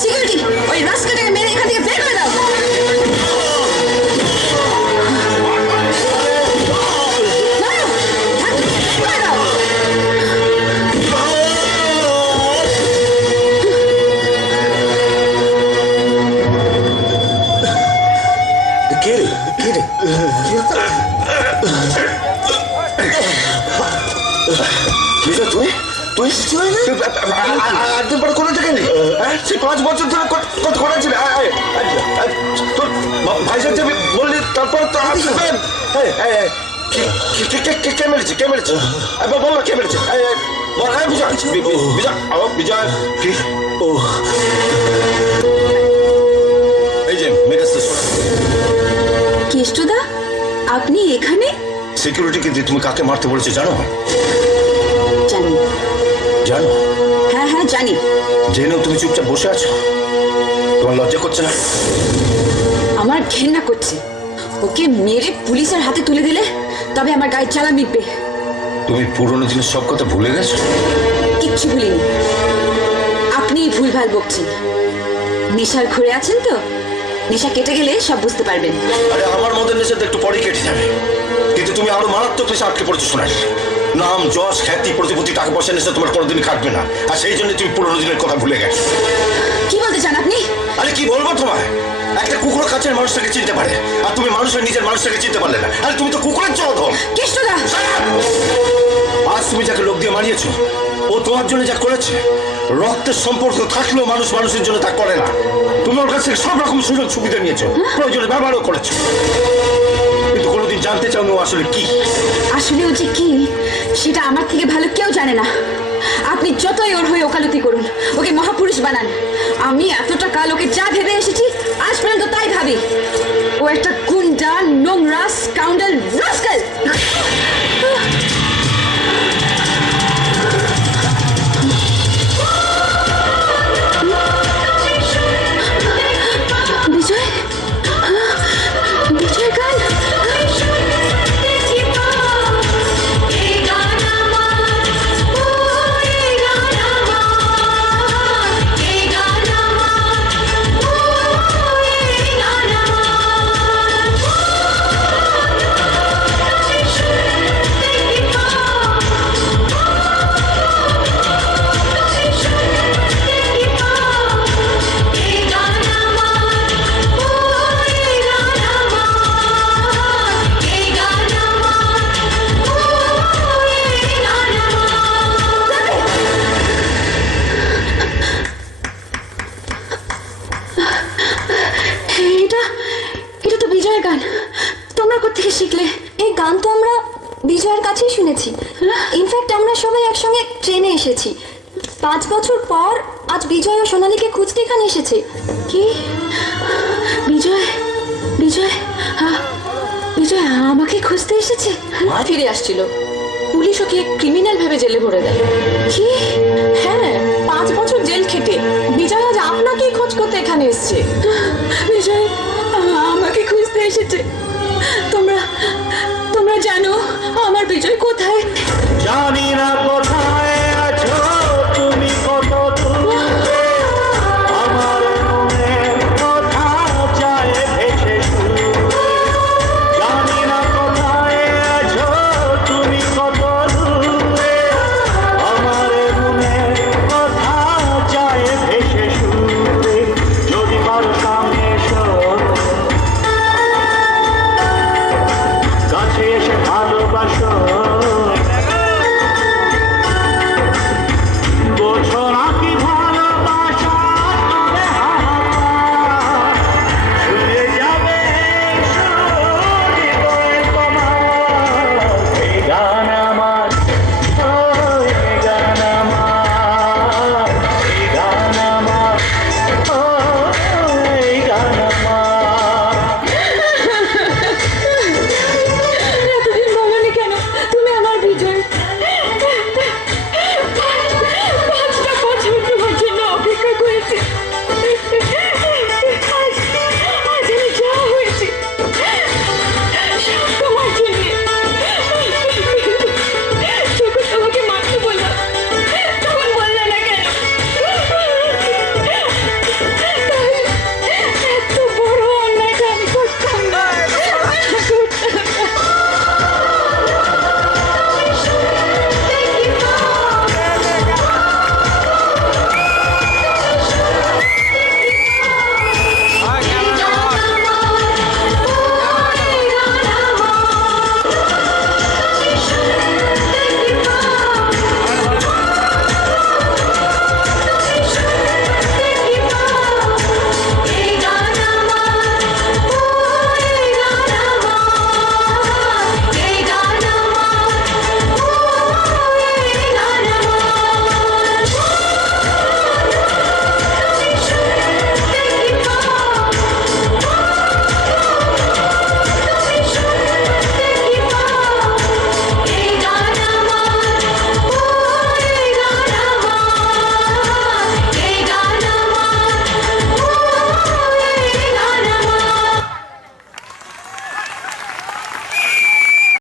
Security, ওই রাস্তাটাকে মেরে এখান থেকে বের করে দাও। কোথা থেকে নেই? সেই 5 বছর ধরে করা ছিল তোর ভাই সাহেব বললি, তারপর তো আসবেন। কে মেরেছে? কে মেরেছে? বল না, কে মেরেছে? বিজয়, বিজয়, বিজয়, কি? ও এই যে মেরেছে। কেষ্টদা, আপনি এখানে? সিকিউরিটি কিন্তু তুমি কাকে মারতে বলেছো জানো? জানি। জানো? হ্যাঁ হ্যাঁ জানি। জেনেও তুমি চুপচাপ বসে আছো? তোমার লজ্জা করছে না? আমার ঘেন্না করছে। ওকে মেরে পুলিশের হাতে তুলে দিলে তবে আমার গায়ে জ্বালা মিটবে। তুমি পুরনো দিনের সব কথা ভুলে গেছো? কিচ্ছু ভুলিনি। আপনি ভুলভাল বকছেন। নেশার ঘুরে আছেন তো? নেশা কেটে গেলে সব বুঝতে পারবেন। আরে আমার মধ্যে নেশা তো একটু পরে কেটে যাবে, কিন্তু তুমি আরো মারাত্মক নেশা আটকে পড়েছো শোনাই। নাম, যশ, খ্যাতি, প্রতিপত্তি, টাকা পয়সা নেশা তোমার কোনোদিনই কাটবে না, আর সেই জন্য তুমি পুরনো দিনের কথা ভুলে গেছো। কি বলতে চান আপনি? আরে কি বলবো তোমায়? একটা কুকুর কাছের মানুষটাকে চিনতে পারে, আর তুমি মানুষের নিজের মানুষটাকে চিনতে পারলে না। আরে তুমি তো কুকুরের চোদন। কেষ্টদা, আজ তুমি যাকে লোক দিয়ে মারিয়েছো, ও তোমার জন্য যা করেছে, রক্তের সম্পর্ক থাকলেও মানুষ মানুষের জন্য তা করে না। তুমি ওর কাছ থেকে সব রকম সুযোগ সুবিধা নিয়েছো, প্রয়োজনে ব্যবহারও করেছো, কিন্তু কোনোদিন জানতে চাওনি ও আসলে কি। আসলে ও যে কি সেটা আমার থেকে ভালো কেউ জানে না। আপনি যতই ওর হয়ে ওকালতি করুন, ওকে মহাপুরুষ বানান, আমি এতটা কাল ওকে যা ভেবে এসেছি আজ পর্যন্ত তাই ভাবি। ও একটা গুন্ডা, নোংরা, স্কাউন্ডাল, রাস্কেল। বিজয়, বিজয় কাল। এটা তো বিজয়ের গান। তোমরা কোত্থেকে শিখলে? এই গান তো আমরা বিজয়ের কাছেই শুনেছি। ইনফ্যাক্ট আমরা সবাই একসঙ্গে ট্রেনে এসেছি। 5 বছর পর আজ বিজয় ও সোনালীকে খুঁজতে এখানে এসেছে। কি? বিজয়, বিজয়, বিজয় আমাকে খুঁজতে এসেছে? ফিরে আসছিল, পুলিশ ওকে ক্রিমিনাল ভেবে জেলে ভরে দেয়। কি? হ্যাঁ, 5 বছর জেল খেটে বিজয় আজ আপনাকেই খোঁজ করতে এখানে এসছে। বিজয় আমাকে খুঁজতে এসেছে?